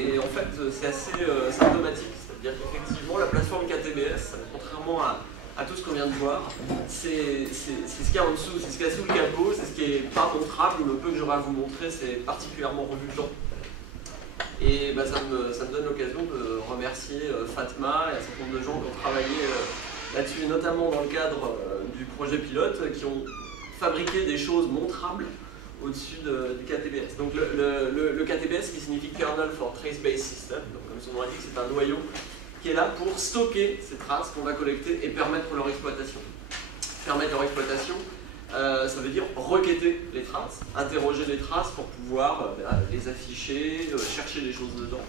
et en fait c'est assez symptomatique, c'est-à-dire qu'effectivement la plateforme KTBS, contrairement à tout ce qu'on vient de voir, c'est ce qu'il y a en dessous, c'est ce qu'il y a sous le capot, c'est ce qui est pas montrable, ou le peu que j'aurai à vous montrer c'est particulièrement rebutant. Et bah, ça me donne l'occasion de remercier Fatma et un certain nombre de gens qui ont travaillé là-dessus, notamment dans le cadre du projet pilote, qui ont fabriqué des choses montrables au-dessus du KTBS. Donc le KTBS qui signifie Kernel for Trace Based System, donc comme son nom l'indique, c'est un noyau qui est là pour stocker ces traces qu'on va collecter et permettre leur exploitation. Permettre leur exploitation, ça veut dire requêter les traces, interroger les traces pour pouvoir les afficher, chercher des choses dedans.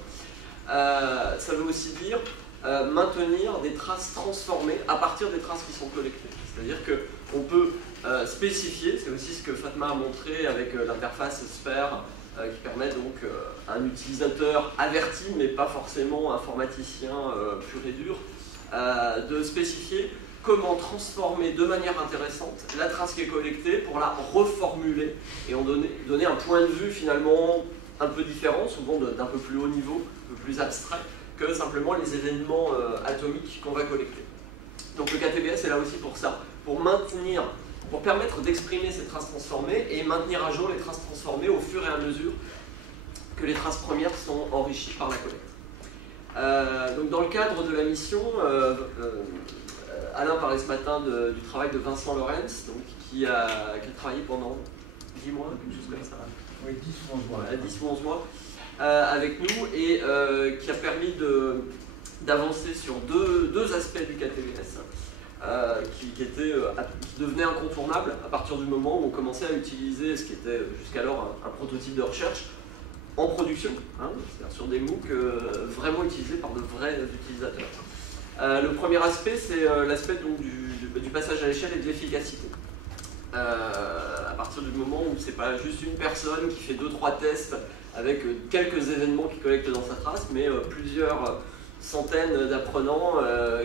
Ça veut aussi dire maintenir des traces transformées à partir des traces qui sont collectées. C'est-à-dire qu'on peut spécifier, c'est aussi ce que Fatma a montré avec l'interface Sphere, qui permet donc à un utilisateur averti, mais pas forcément informaticien pur et dur, de spécifier comment transformer de manière intéressante la trace qui est collectée pour la reformuler et en donner un point de vue finalement un peu différent, souvent d'un peu plus haut niveau, un peu plus abstrait, que simplement les événements atomiques qu'on va collecter. Donc le KTBS est là aussi pour ça, pour permettre d'exprimer ces traces transformées et maintenir à jour les traces transformées au fur et à mesure que les traces premières sont enrichies par la collecte. Donc dans le cadre de la mission, Alain parlait ce matin du travail de Vincent Lorenz, donc, qui a travaillé pendant 10 mois, quelque chose comme ça. Oui, 10 ou 11 mois. 10 ou 11 mois avec nous et qui a permis d'avancer sur deux aspects du KTBS qui devenaient incontournables à partir du moment où on commençait à utiliser ce qui était jusqu'alors un prototype de recherche en production, c'est-à-dire sur des MOOC vraiment utilisés par de vrais utilisateurs. Le premier aspect, c'est l'aspect du passage à l'échelle et de l'efficacité. À partir du moment où c'est pas juste une personne qui fait 2-3 tests avec quelques événements qu'il collecte dans sa trace, mais plusieurs centaines d'apprenants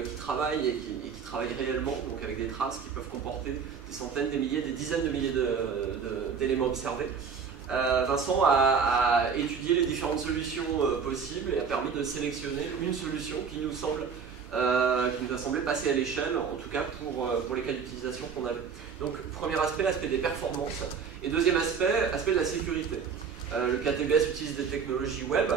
qui travaillent et qui travaillent réellement, donc avec des traces qui peuvent comporter des centaines, des milliers, des dizaines de milliers d'éléments observés. Vincent a étudié les différentes solutions possibles et a permis de sélectionner une solution qui nous a semblé passer à l'échelle, en tout cas pour les cas d'utilisation qu'on avait. Donc premier aspect, l'aspect des performances, et deuxième aspect, l'aspect de la sécurité. Le KTBS utilise des technologies web,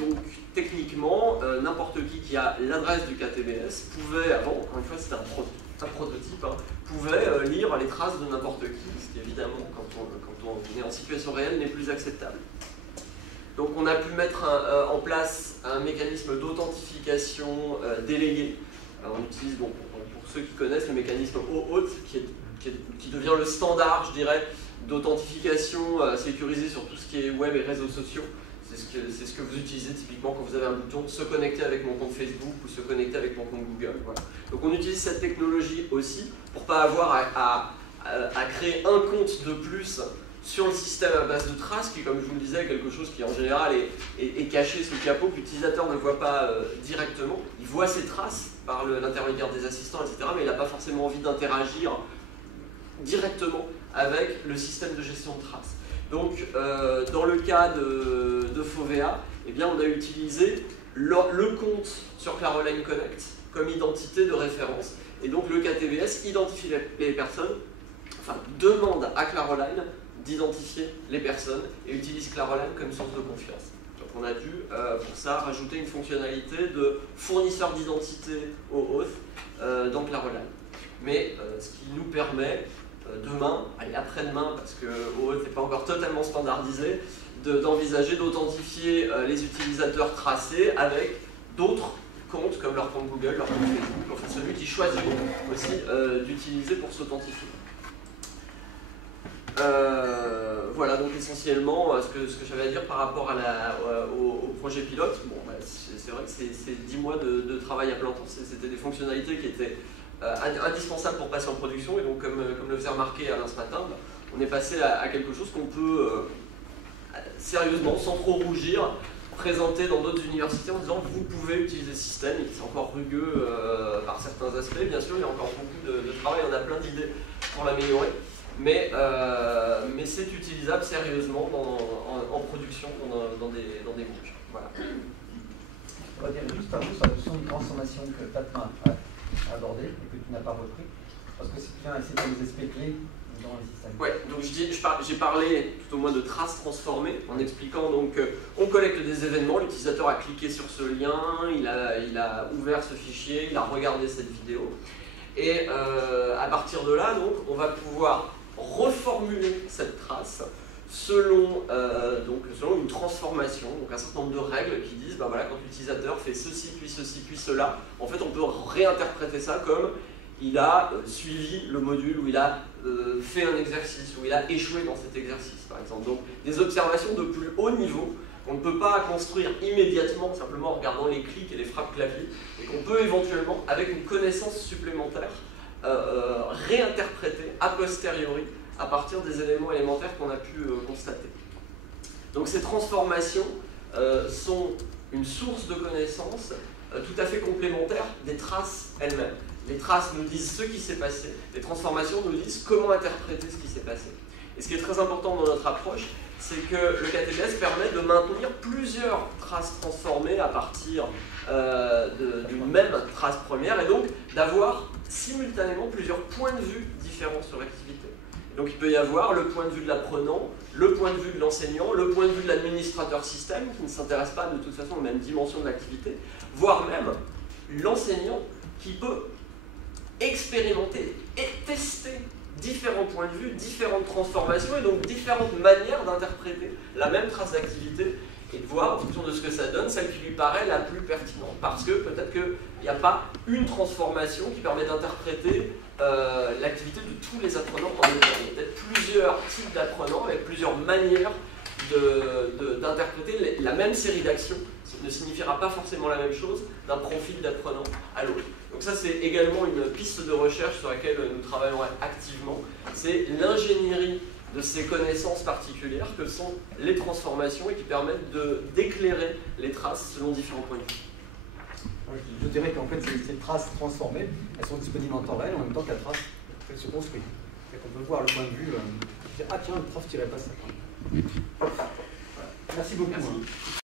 donc techniquement, n'importe qui a l'adresse du KTBS pouvait, avant, encore une fois c'était un prototype, pouvait lire les traces de n'importe qui, ce qui évidemment, quand on est en situation réelle, n'est plus acceptable. Donc on a pu mettre en place un mécanisme d'authentification délégué. On utilise donc, pour ceux qui connaissent, le mécanisme OAuth, qui devient le standard, je dirais, d'authentification sécurisée sur tout ce qui est web et réseaux sociaux. C'est ce que vous utilisez typiquement quand vous avez un bouton se connecter avec mon compte Facebook ou se connecter avec mon compte Google. Voilà. Donc on utilise cette technologie aussi pour ne pas avoir à créer un compte de plus sur le système à base de traces, qui, comme je vous le disais, est quelque chose qui en général est caché sous le capot, que l'utilisateur ne voit pas directement. Il voit ses traces par l'intermédiaire des assistants, etc., mais il n'a pas forcément envie d'interagir directement avec le système de gestion de traces. Donc, dans le cas de Fovea, eh bien, on a utilisé le compte sur Claroline Connect comme identité de référence. Et donc, le KTBS identifie les personnes, enfin, demande à Claroline d'identifier les personnes et utilise Claroline comme source de confiance. Donc, on a dû, pour ça, rajouter une fonctionnalité de fournisseur d'identité OAuth dans Claroline. Mais ce qui nous permet demain, allez après-demain, parce que OAuth n'est pas encore totalement standardisé, d'envisager d'authentifier les utilisateurs tracés avec d'autres comptes comme leur compte Google, leur compte Facebook, enfin celui qu'ils choisiront aussi d'utiliser pour s'authentifier. Voilà donc essentiellement ce que j'avais à dire par rapport au projet pilote. Bon, bah, c'est vrai que c'est 10 mois de travail à plein temps, c'était des fonctionnalités qui étaient indispensable pour passer en production, et donc comme le faisait remarquer Alain ce matin, on est passé à quelque chose qu'on peut sérieusement, sans trop rougir, présenter dans d'autres universités en disant vous pouvez utiliser ce système. C'est encore rugueux par certains aspects, bien sûr, il y a encore beaucoup de travail, on a plein d'idées pour l'améliorer, mais c'est utilisable sérieusement en production dans des bouches. Voilà. On va dire juste un mot sur la notion de transformation que Tatma a abordée et que tu n'as pas repris, parce que c'est bien essayer dans les aspects clés dans les systèmes. Ouais, donc j'ai parlé tout au moins de traces transformées en expliquant donc on collecte des événements, l'utilisateur a cliqué sur ce lien, il a ouvert ce fichier, il a regardé cette vidéo, et à partir de là donc on va pouvoir reformuler cette trace selon une transformation, donc un certain nombre de règles qui disent, ben voilà, quand l'utilisateur fait ceci, puis cela, en fait on peut réinterpréter ça comme il a suivi le module, ou il a fait un exercice, ou il a échoué dans cet exercice par exemple. Donc des observations de plus haut niveau qu'on ne peut pas construire immédiatement simplement en regardant les clics et les frappes clavier, et qu'on peut éventuellement, avec une connaissance supplémentaire, réinterpréter a posteriori à partir des éléments élémentaires qu'on a pu constater. Donc ces transformations sont une source de connaissances tout à fait complémentaire des traces elles-mêmes. Les traces nous disent ce qui s'est passé, les transformations nous disent comment interpréter ce qui s'est passé. Et ce qui est très important dans notre approche, c'est que le KTBS permet de maintenir plusieurs traces transformées à partir d'une même trace première, et donc d'avoir simultanément plusieurs points de vue différents sur l'activité. Donc il peut y avoir le point de vue de l'apprenant, le point de vue de l'enseignant, le point de vue de l'administrateur système, qui ne s'intéresse pas de toute façon aux mêmes dimensions de l'activité, voire même l'enseignant qui peut expérimenter et tester différents points de vue, différentes transformations et donc différentes manières d'interpréter la même trace d'activité et de voir en fonction de ce que ça donne, celle qui lui paraît la plus pertinente. Parce que peut-être qu'il n'y a pas une transformation qui permet d'interpréter l'activité de tous les apprenants en même temps. Il y a peut-être plusieurs types d'apprenants avec plusieurs manières d'interpréter la même série d'actions. Ça ne signifiera pas forcément la même chose d'un profil d'apprenant à l'autre. Donc ça, c'est également une piste de recherche sur laquelle nous travaillons activement. C'est l'ingénierie de ces connaissances particulières que sont les transformations et qui permettent d'éclairer les traces selon différents points de vue. Je dirais qu'en fait, ces traces transformées, elles sont disponibles en temps réel en même temps que la trace, elle se construit. On peut voir le point de vue, dire, ah tiens, le prof tirait pas ça. Merci beaucoup. Merci.